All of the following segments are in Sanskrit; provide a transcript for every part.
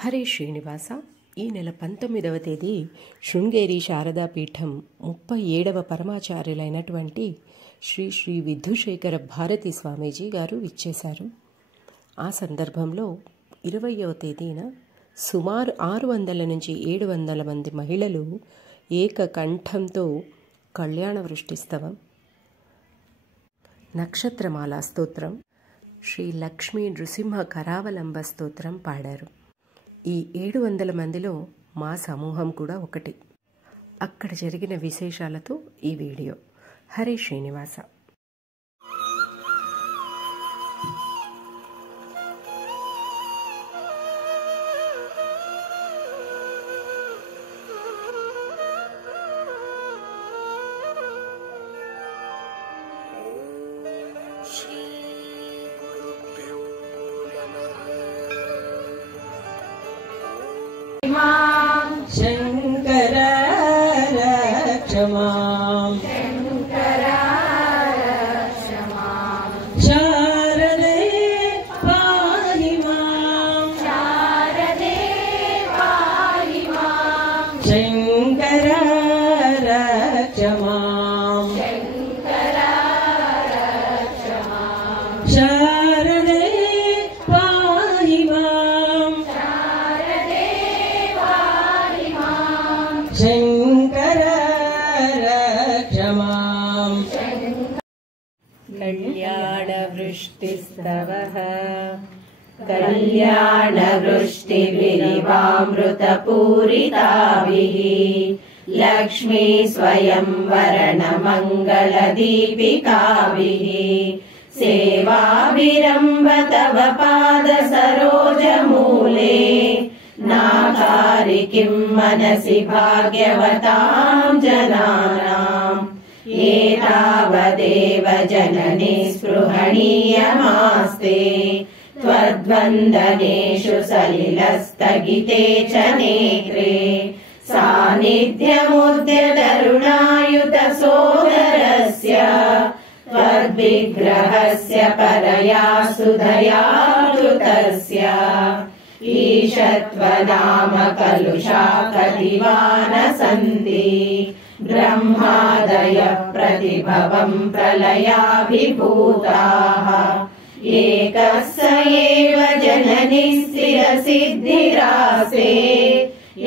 హరే శ్రీనివాస. ఈ నెల 19వ తేదీ శృంగేరి శారదాపీఠం 37వ పరమాచార్యులైనటువంటి శ్రీ శ్రీ విధుశేఖర భారతి స్వామీజీ గారు విచ్చేశారు. ఆ సందర్భంలో 20వ తేదీన సుమారు 600 నుంచి 700 మంది మహిళలు ఏకకంఠంతో కళ్యాణ వృష్టిస్తవం, నక్షత్రమాల స్తోత్రం, శ్రీ లక్ష్మీ నృసింహ కరావలంబ స్తోత్రం పాడారు. ఈ 700 మందిలో మా సమూహం కూడా ఒకటి. అక్కడ జరిగిన విశేషాలతో ఈ వీడియో. హరే శ్రీనివాస. శంకర రక్ష మాం, శారదే పాహి మాం, శంకర రక్ష మాం, శారదే పాహి మాం, శంకర రక్ష మాం. కళ్యాణవృష్టిస్తవః కళ్యాణవృష్టిభిరివామృతపూరితాభిః లక్ష్మీ స్వయంవరణమంగళదీపికాభిः సేవాభిరంభ తవ పాదసరోజమూలే నాకారికిం మనసి భాగ్యవతాం జనానాం ఏతావదేవ జననీ స్పృహణీయమాస్తే త్వద్వందనేషు సలిలస్తగితే చ నేత్రే సాన్నిధ్యముద్యతరుణాయుత సోదరస్య త్వద్విగ్రహస్య పరయా సుధయా కృతస్య ఈశత్వనామ కలుషా కతివాన సంతి బ్రహ్మాదయ ప్రతిభవం ప్రళయాభిభూతాః ఏకస్స ఏవ జనని స్థిరసిద్ధిరాసే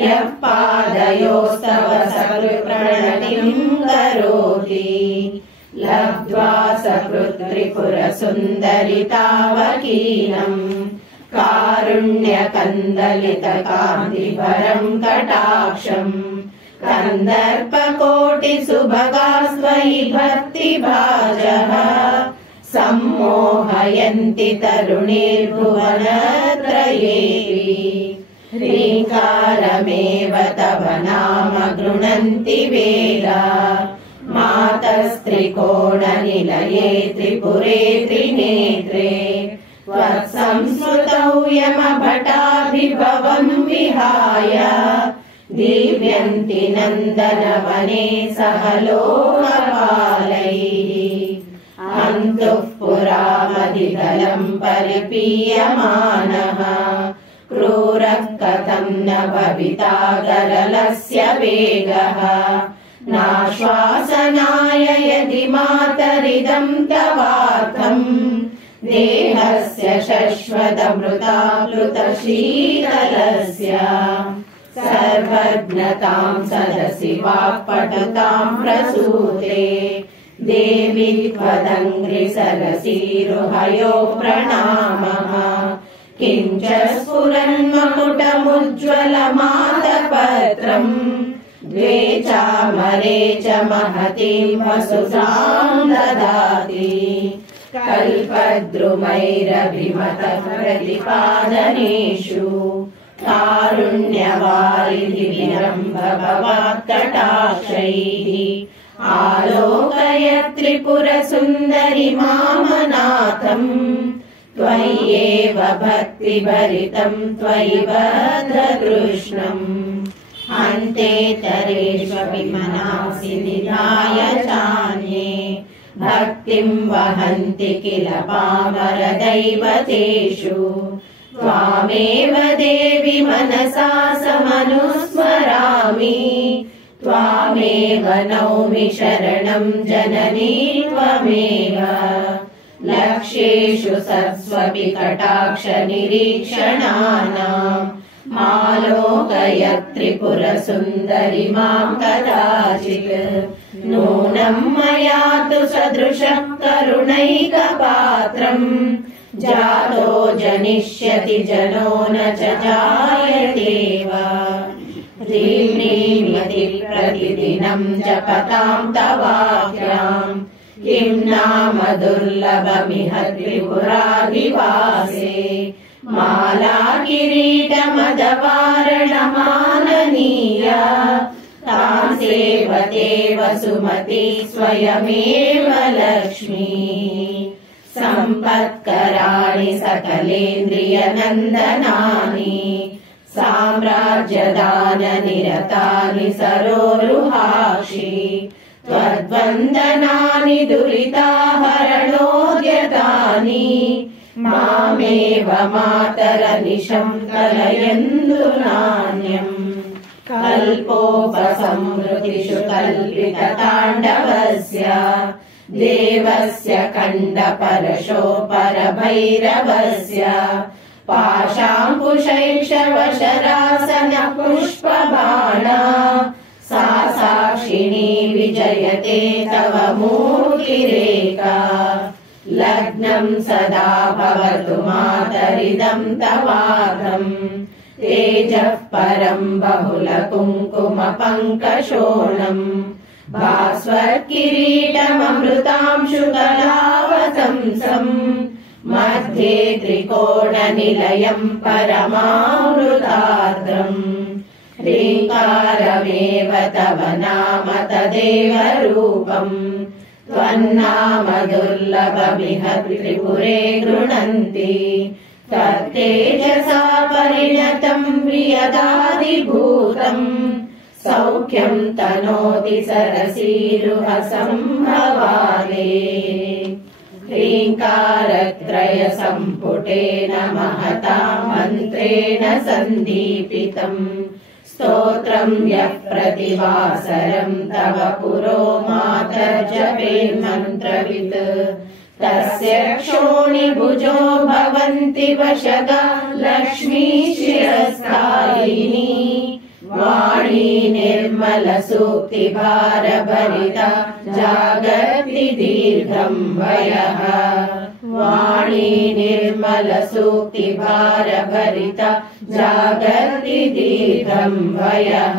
యః పాదయోస్తవ సకృత్ప్రణతిం కరోతి లబ్ధ్వా సకృత్త్రిపురసుन्दరితావकीनं कारुण्यकन्दलितकान्तिभरं कटाक्षं कन्दर्पकोटिसुभगास्त्वयि भक्तिभाजः सम्मोहयन्ति तरुणीर्भुवनत्रयेऽपि ह्रीङ्कारमेव तव नाम गृह्णन्ति वेदा मातस्त्रिकोणनिलये त्रिपुरे त्रिनेत्रे त्वत्संस्मृतौ यमभटाभिभवं विहाय दीव्यन्ति नन्दनवने सह लोकपालैः अन्तुः पुरामधिदलं परिपीयमानः क्रूरः कथं न भविता गरलस्य वेगः नाश्वासनाय यदि मातरिदं तवार्थम् देहस्य शश्वतमृताप्लुतशीतलस्य सर्वज्ञतां सदसि वाक्पटुतां प्रसूते देवि त्वदङ्घ्रिसरसीरुहयो प्रणामः किञ्च स्फुरन्मकुटमुज्ज्वलमातपत्रम् द्वे चामरे च महतीं वसुधां ददाति कल्पद्रुमैरभिमतः प्रतिपादनेषु कारुण्यवारिधि विरम्भवात्कटाक्षैः आलोकय त्रिपुरसुन्दरि मामनाथम् त्वय्येव भक्तिभरितं त्वयि बद्धकृष्णम् अन्तेतरेष्वपि मनांसि निधाय चान्ये भक्तिं वहन्ति किल पामरदैवतेषु त्वामेव देवि मनसा समनुस्मरामि त्वामेव नौमि शरणं जननी त्वमेव लक्ष्येषु सत्स्वपि कटाक्ष निरीक्षणानाम् आलोकय त्रिपुरसुन्दरि मां कदाचित् नूनं मया तु सदृशः करुणैकपात्रम् जातो जनिष्यति जनो न च जायते वा ह्रीं ह्रीं प्रतिदिनं जपतां तवाख्याम् किं नाम दुर्लभमिह त्रिपुराधिवासे माला किरीटमदवारणमाननीया तां सेवते वसुमती स्वयमेव लक्ष्मी सम्पत्कराणि सकलेन्द्रियनन्दनानि साम्राज्यदाननिरतानि सरोरुहाक्षि त्वद्वन्दनानि दुरिताहरणोद्यतानि मामेव मातरनिशं कलयन्तु नान्यम् कल्पोपसंहृतिषु कल्पितताण्डवस्य देवस्य खण्डपरशो परभैरवस्य पाशाङ्कुशैक्षवशरासन पुष्पबाणा सा साक्षिणी विजयते तव मूर्तिरेका लग्नं सदा भवतु मातरिदं तवाघम् तेजः परं बहुलकुङ्कुमपङ्कशोणम् भास्वत्किरीटममृतांशुकलावतंसम् मध्ये त्रिकोणनिलयम् परमामृतार्द्रम् ह्रीङ्कारमेव तव नाम तदेव रूपम् त्वन्नाम दुर्लभमिह त्रिपुरे गृह्णन्ति तत्तेजसा परिणतं प्रियदादिभूतम् सौख्यं तनोति सरसीरुहसंभवाले ह्रीङ्कारत्रय सम्पुटेन महता मन्त्रेण सन्दीपितम् स्तोत्रं यः प्रतिवासरं तव पुरो मातर्जपेन्मन्त्रवित् तस्य क्षोणिभुजो भवन्ति वशगा लक्ष्मी शिरस्थायिनी वाणी निर्मलसूक्तिभारभरिता जागर्ति दीर्घं वयः वाणी निर्मलसूक्तिभारभरिता जागर्ति दीर्घं वयः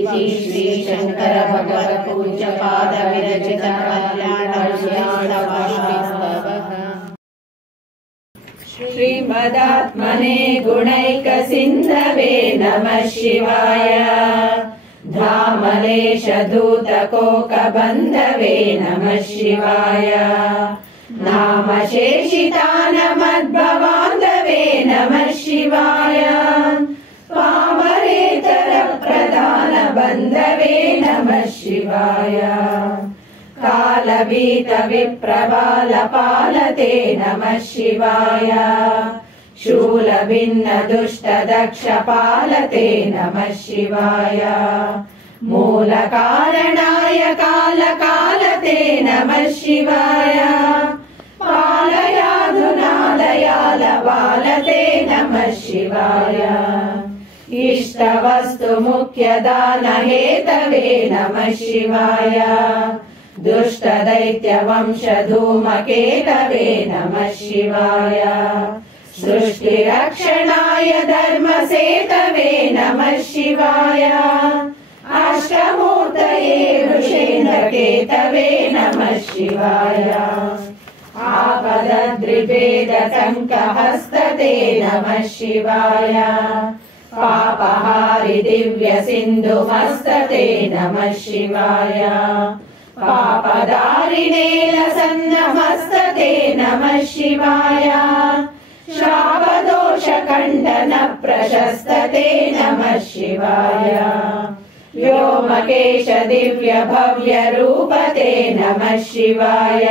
इति श्री शंकर भगवत् पूज्य पाद विरचित कल्याणस्तवः श्रीमदात्मने गुणैक सिन्धवे नमः शिवाय धामलेश धूतकोकबन्धवे नमः शिवाय नाम शेषितानमद्भवान्धवे नमः शिवाय पामरेतर प्रधान बन्धवे नमः शिवाय कालभीत विप्रबाल पालते नमः शिवाय शूलभिन्न दुष्ट दक्ष पालते नमः शिवाय मूल कारणाय काल कालते नमः शिवाय पालयाधुना दयाल बालते नमः शिवाय इष्टवस्तु मुख्य दान हेतवे नमः शिवाय दुष्ट दैत्य वंश धूमकेतवे नमः शिवाय सृष्टि रक्षणाय धर्म सेतवे नमः शिवाय अष्टमूर्तये वृषेन्द्र केतवे नमः शिवाय आपदद्रिभेद टङ्कहस्तते नमः शिवाय पापहारि दिव्य सिन्धुमस्तते नमः शिवाय पापदारिणे लसन्नमस्तते नमः शिवाय शापदोष खण्डन प्रशस्तते नमः शिवाय व्योमकेश दिव्य भव्य रूपते नमः शिवाय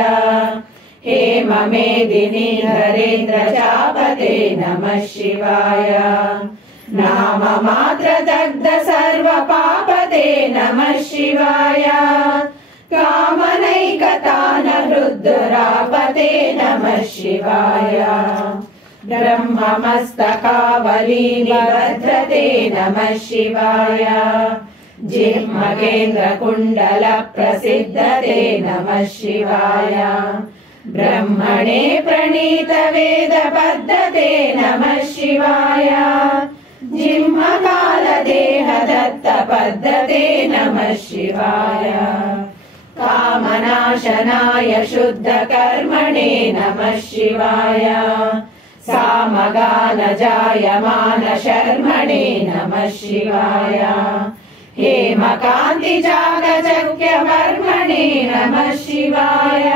हेम मेदिनी नरेन्द्र चापते नमः शिवाय कामात्रदग्ध सर्वपापते नमः शिवाय कामनैकतान हृद्दुरापते नमः शिवाय ब्रह्ममस्तकावली निबध्रते नमः शिवाय जिह्मगेन्द्रकुण्डल प्रसिद्धते नमः शिवाय ब्रह्मणे प्रणीत वेद पद्धते नमः शिवाय जिह्मकाल देह दत्त पद्धते नमः शिवाय कामनाशनाय शुद्ध कर्मणे नमः शिवाय सामगान जायमान शर्मणे नमः शिवाय हेमकान्ति जागचक्य वर्मणे नमः शिवाय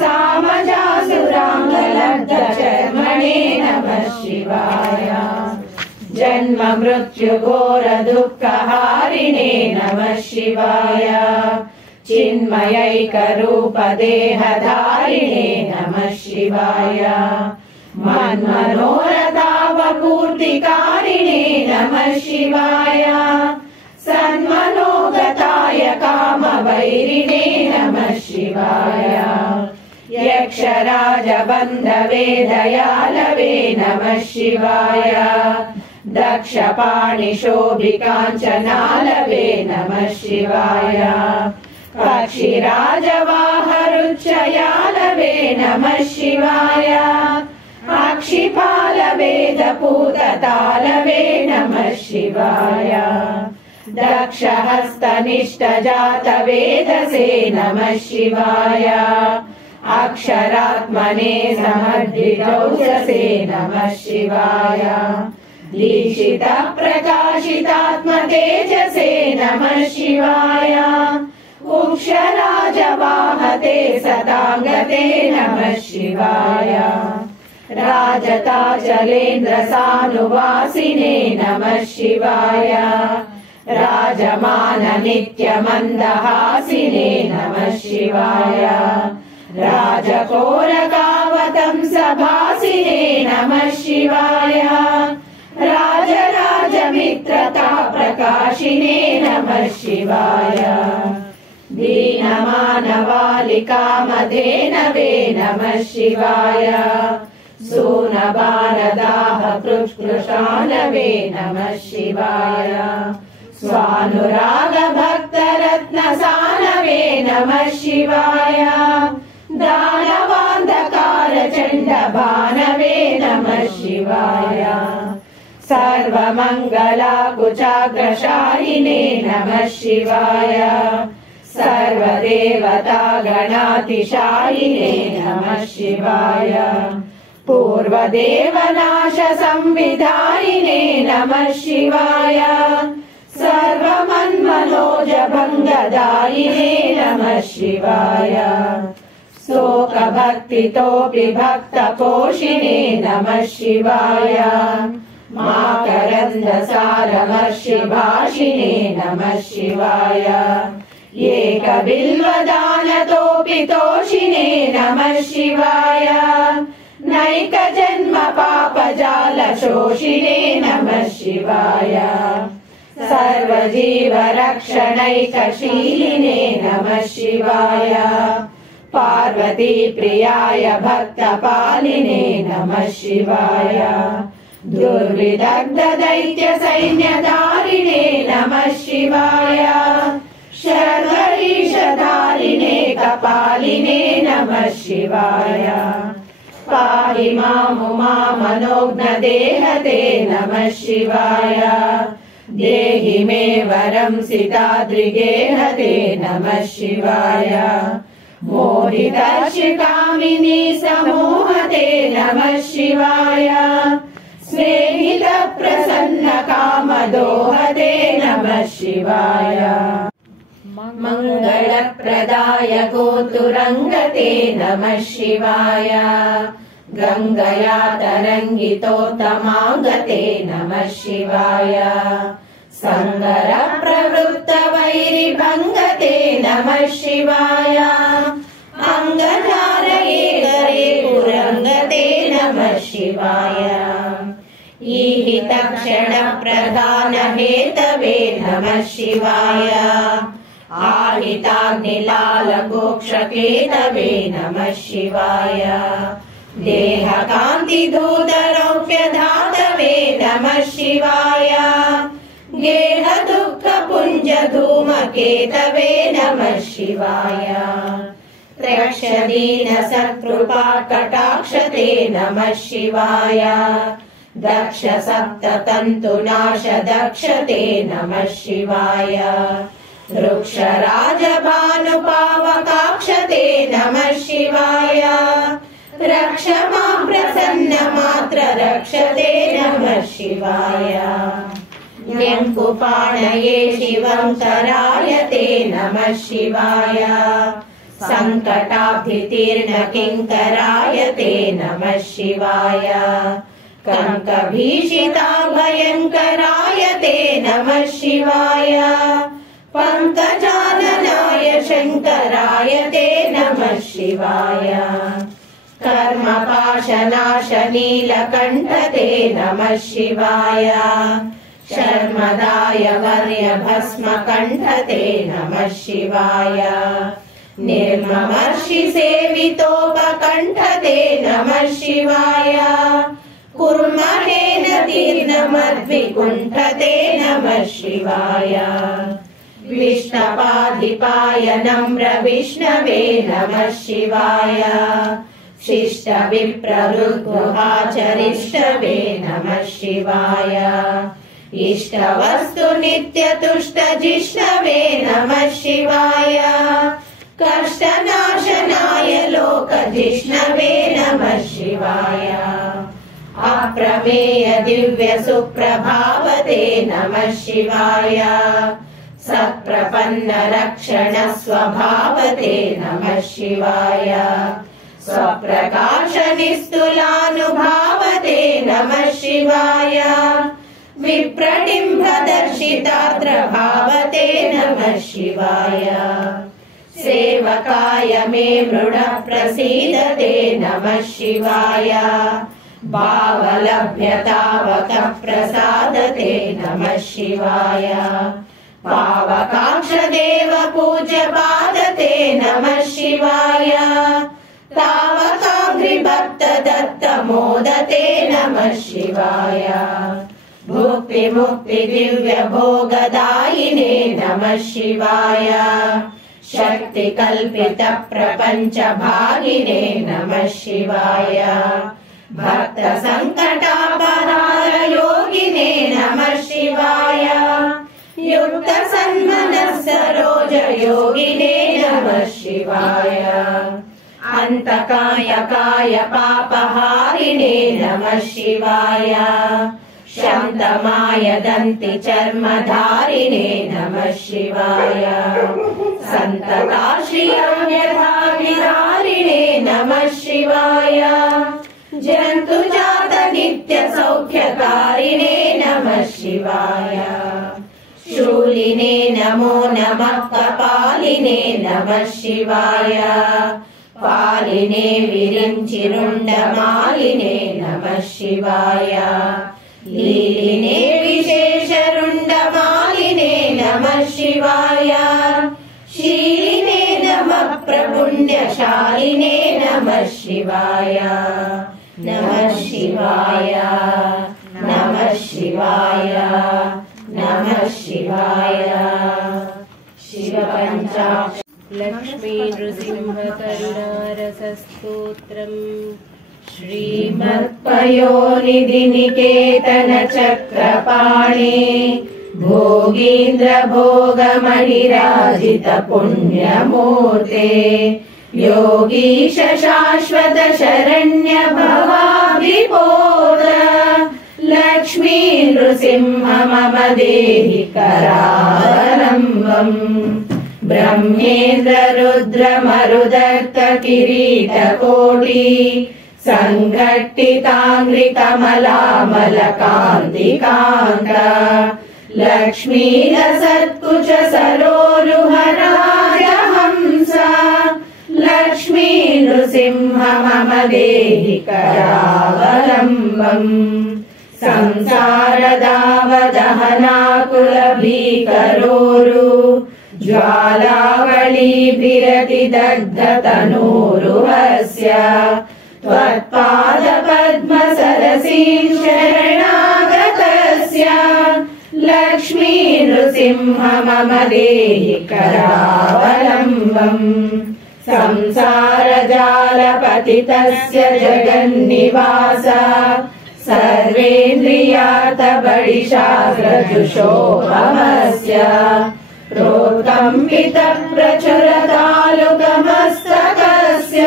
सामजासुराङ्गलब्ध चर्मणे नमः शिवाय जन्म मृत्यु घोर दुःखहारिणे नमः शिवाय चिन्मयैक रूप देहधारिणे नमः शिवाय मन्मनोरथावपूर्तिकारिणे नमः शिवाय सन्मनोगताय कामवैरिणे नमः शिवाय यक्षराजबन्धवे दयालवे नमः शिवाय दक्षपाणिशोभिकाञ्चनालवे नमः शिवाय पक्षिराजवाहरुच्चयालवे नमः शिवाय अक्षिपालवेदपूततालवे नमः शिवाय दक्षहस्तनिष्ठजातवेदसे नमः शिवाय अक्षरात्मने समद्विजौषसे नमः शिवाय दीक्षित प्रकाशितात्मतेजसे नमः शिवाय कुक्षराजवाहते सताङ्गते नमः शिवाय राजताचलेन्द्रसानुवासिने नमः शिवाय राजमान नित्यमन्दहासिने नमः शिवाय राजकोरकावतंसभासिने नमः शिवाय राजराजमित्रता प्रकाशिने नमः शिवाय दीनमानवालिकामधेनवे नमः शिवाय सूनबालदाह कृष्कृशानवे नमः शिवाय स्वानुराग भक्तरत्नसानवे नमः शिवाय दानवान्धकार चण्डभानवे नमः शिवाय सर्वमङ्गलाकुचाग्रशायिने नमः शिवाय सर्वदेवता गणातिशायिने नमः शिवाय पूर्वदेवनाश संविधायिने नमः शिवाय सर्वमन्मनोज भङ्गदायिने नमः शिवाय शोकभक्तितोऽपि भक्तपोषिणे नमः शिवाय माकरन्दसारमर्षिभाषिणे नमः शिवाय एकबिल्वदानतोऽपि तोषिणे नमः शिवाय नैकजन्म पापजालशोषिणे नमः शिवाय सर्वजीवरक्षणैकशीलिने नमः शिवाय पार्वती प्रियाय भक्तपालिने नमः शिवाय दुर्विदग्ध दैत्य सैन्यधारिणे नमः शिवाय शर्वरीशधारिणे कपालिने नमः शिवाय पाहि मामुमामनोघ्नदेहते नमः शिवाय देहि मे वरं सिताद्रिगेहते नमः शिवाय मोहितर्षिकामिनी समोहते नमः शिवाय स्नेहित प्रसन्न कामदोहते नमः शिवाय मङ्गलप्रदाय गोतुरङ्गते नमः शिवाय गङ्गया तरङ्गितोत्तमाङ्गते नमः शिवाय सङ्गर प्रवृत्त वैरिभङ्गते नमः शिवाय अङ्गधारये करे पुरङ्गते नमः शिवाय ईहितक्षण प्रधान हेतवे नमः शिवाय आहिताग्निलाल गोक्षकेतवे नमः शिवाय देहकान्ति धूतरौप्य धातवे नमः शिवाय गेह दुःख पुञ्ज धूमकेतवे नमः शिवाय त्रयक्षदीन सत्कृपा कटाक्षते नमः शिवाय दक्ष सप्त तन्तुनाश दक्षते नमः शिवाय वृक्षराज भानुपावकाक्षते नमः शिवाय रक्ष मां प्रसन्न मात्र रक्षते नमः शिवाय व्यङ्कुपाणये शिवं करायते नमः शिवाय सङ्कटाभितीर्ण किङ्करायते नमः शिवाय कङ्कभीषिता भयङ्करायते नमः शिवाय पङ्कजाननाय शङ्करायते नमः शिवाय कर्मपाशनाश नीलकण्ठते नमः शिवाय शर्मदाय वर्य भस्म कण्ठते नमः शिवाय निर्ममर्षि सेवितोपकण्ठते नमः शिवाय कुर्महेन तीर्णमद्विकुण्ठते नमः शिवाय विष्णपाधिपाय नम्र विष्णवे नमः शिवाय शिष्ट विप्रहृद्गुहाचरिष्टवे नमः शिवाय इष्टवस्तु नित्यतुष्ट जिष्णवे नमः शिवाय कष्टनाशनाय लोकजिष्णवे नमः शिवाय अप्रमेय दिव्य सुप्रभावते नमः शिवाय सत्प्रपन्न रक्षण स्वभावते नमः शिवाय स्वप्रकाश निस्तुलानुभावते नमः शिवाय विप्रडिम्ब दर्शितात्र भावते नमः शिवाय सेवकाय मे मृड प्रसीदते नमः शिवाय भावलभ्यतावक प्रसादते नमः शिवाय पावकाक्ष देव पूज्य पादते नमः शिवाय तावकाग्रिभक्त दत्त मोदते नमः शिवाय भुक्ति मुक्ति दिव्य भोगदायिने नमः शिवाय शक्ति कल्पित प्रपंच भागिने नमः शिवाय भक्त संकटापहार योगिने नमः शिवाय युक्त सन्मनः सरोज योगिने नमः शिवाय अन्तकाय काय पापहारिणे नमः शिवाय शन्तमाय दन्ति चर्मधारिणे नमः शिवाय सन्तताश्रियव्यधाविहारिणे नमः शिवाय जन्तुजात नित्य सौख्यकारिणे नमः शिवाय शूलिने नमो नमः कपालिने नमः शिवाय पालिने विरिञ्चिरुण्डमालिने नमः शिवाय लीलिने विशेषरुण्डमालिने नमः शिवाय शीलिने नमः प्रपुण्यशालिने नमः शिवाय नमः शिवाय नमः शिवाय नमः शिवाय शिवपञ्चाक्षरी लक्ष्मी नृसिंह करुणारसस्तोत्रम् श्रीमत्पयोनिधि निकेतन चक्रपाणि भोगीन्द्र भोगमणिराजित पुण्यमूर्ते योगीश शाश्वत शरण्य भवाभिपोद लक्ष्मी नृसिंह मम देहि करावलम्बम् ब्रह्मेन्द्र रुद्र मरुदत्त किरीटकोटि सङ्घट्टिताङ्घ्रिकमलामलकान्तिकान्त लक्ष्मीरसत्कुच सरोरुहराजहंस लक्ष्मी नृसिंह मम देहि करावलम्बम् संसारदावदहनाकुलभीकरोरु ज्वालावलीभिरतिदग्धतनूरुहस्य त्वत्पादपद्मसरसीं शरणागतस्य लक्ष्मी नृसिंह मम देहि करावलम्बम् संसारजालपतितस्य जगन्निवास सर्वेन्द्रियार्थबडिशास्त्रजुषोहमस्य प्रोत्कम्पितप्रचुरतालुकमस्तकस्य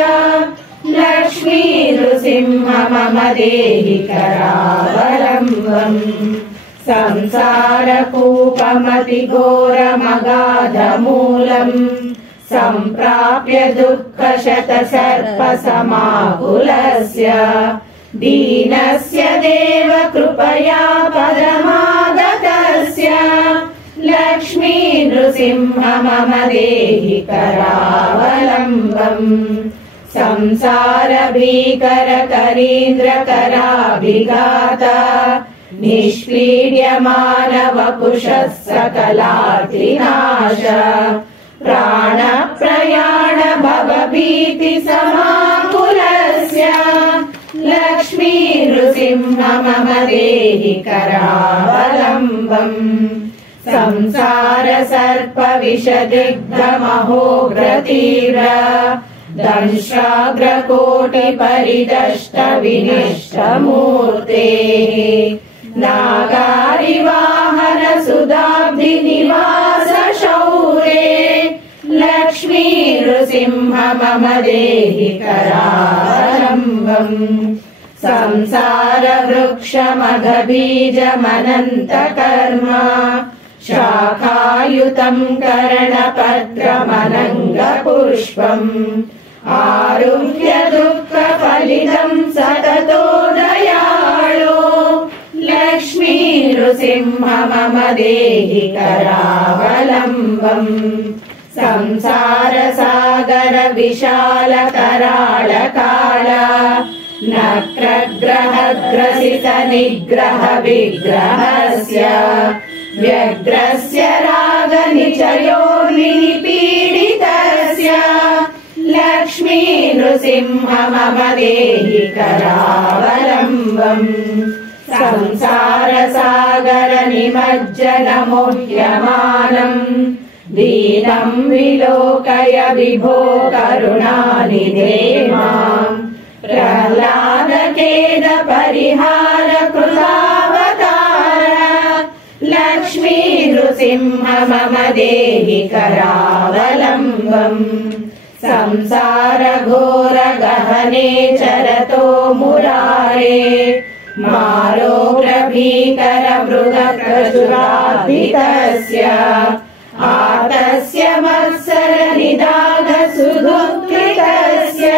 लक्ष्मी नृसिंह मम देहि करावलम्बम् संसारकूपमतिघोरमगाधमूलम् सम्प्राप्य दुःखशतसर्पसमाकुलस्य दीनस्य देव कृपया पदमागतस्य लक्ष्मी नृसिंह मम देहि करावलम्बम् संसारभीकरकरीन्द्रकराभिघात निष्क्रीड्यमानवपुषः सकलार्तिनाश प्राणप्रयाण भवभीति समाकुलस्य लक्ष्मी नृसिंह मम देहि करावलम्बम् संसारसर्पविषदिग्धमहोग्रतीव्र दंष्ट्राग्रकोटिपरिदष्टविनष्टमूर्तेः नागारिवाहन सुधाब्धिनिवास शौरे लक्ष्मी नृसिंह मम देहि करावलम्बम् संसारवृक्षमघबीजमनन्तकर्म शाखायुतम् कर्णपत्रमनङ्गपुष्पम् आरुह्य दुःखफलितम् सततो दयाळो लक्ष्मी नृसिंह मम देहि करावलम्बम् संसारसागर विशाल कराळकाल नक्रग्रहग्रसित निग्रह विग्रहस्य व्यग्रस्य रागनिचयोर्निपीडितस्य लक्ष्मी नृसिंह मम देहि करावलम्बम् संसारसागर निमज्जनमुह्यमानम् दीनम् विलोकय विभो करुणानिधे माम् प्रह्लादखेद परिहार कृतावतार लक्ष्मी नृसिंह मम देहि करावलम्बम् संसार घोर गहने चरतो मुरारे मारोग्रभीकर मृगप्रचुरार्धितस्य आतस्य मत्सर निदाघ सुदुःखितस्य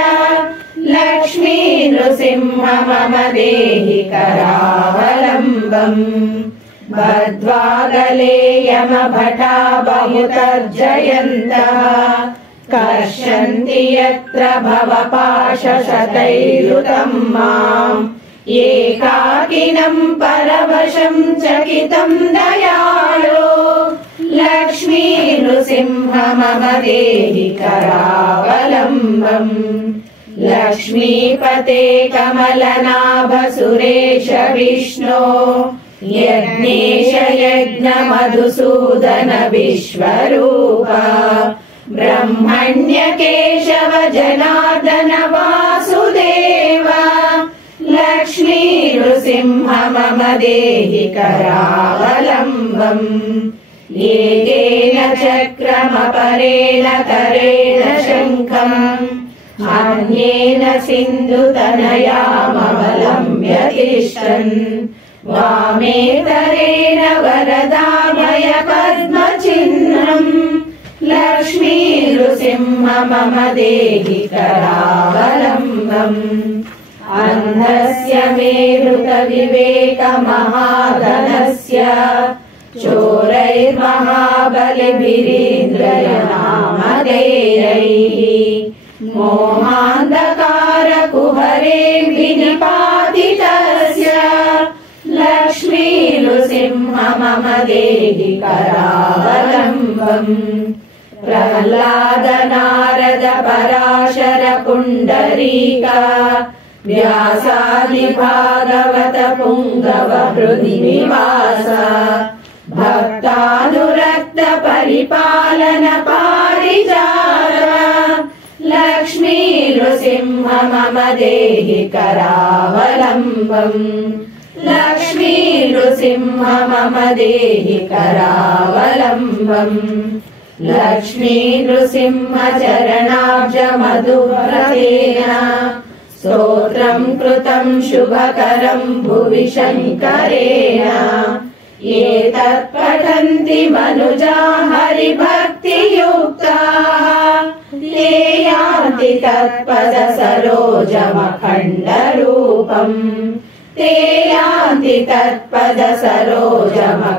लक्ष्मी नृसिंह मम देहि करावलम्बम् बद्ध्वागले यमभटा बहुतर्जयन्तः कर्षन्ति यत्र भवपाशशतैरुतम् माम् एकाकिनम् परवशम् चकितम् दयाळो लक्ष्मी नृसिंह मम देहि करावलम्बम् लक्ष्मीपते कमलनाभ सुरेश विष्णो यज्ञेश यज्ञ मधुसूदन विश्वरूप ब्रह्मण्य केशव जनार्दन वासुदेव लक्ष्मी नृसिंह मम देहि करावलम्बम् येन चक्रमपरेण करेण शङ्खम् अन्येन सिन्धुतनयामवलम्ब्य तिष्ठन् वामेतरेण वरदाभय पद्मचिह्नम् लक्ष्मी नृसिंह मम देहि करावलम्बम् अन्धस्य मेरुत विवेक महाधनस्य चोरैर्महाबलिभिरीन्द्रयनामधेयैः मोहान्धकार कुहरे विनिपातितस्य मम देहि करावलम्बम् प्रह्लाद नारद पराशर पुण्डरीक व्यासादि भागवत पुंगव हृन्निवास भक्तानुरक्त परिपालन पारिजात लक्ष्मी नृसिंह मम देहि करावलम्बम् लक्ष्मी नृसिंह मम देहि करावलम्बम् लक्ष्मी नृसिंह चरणाब्ज मधुव्रतेन स्तोत्रम् कृतम् शुभकरम् भुवि शङ्करेण एतत् पठन्ति मनुजा हरिभक्तियुक्ताः ते यान्ति तत्पद सरोजमखण्डरूपम् ते यान्ति तत्पद सरोजमखण्डरूपम्।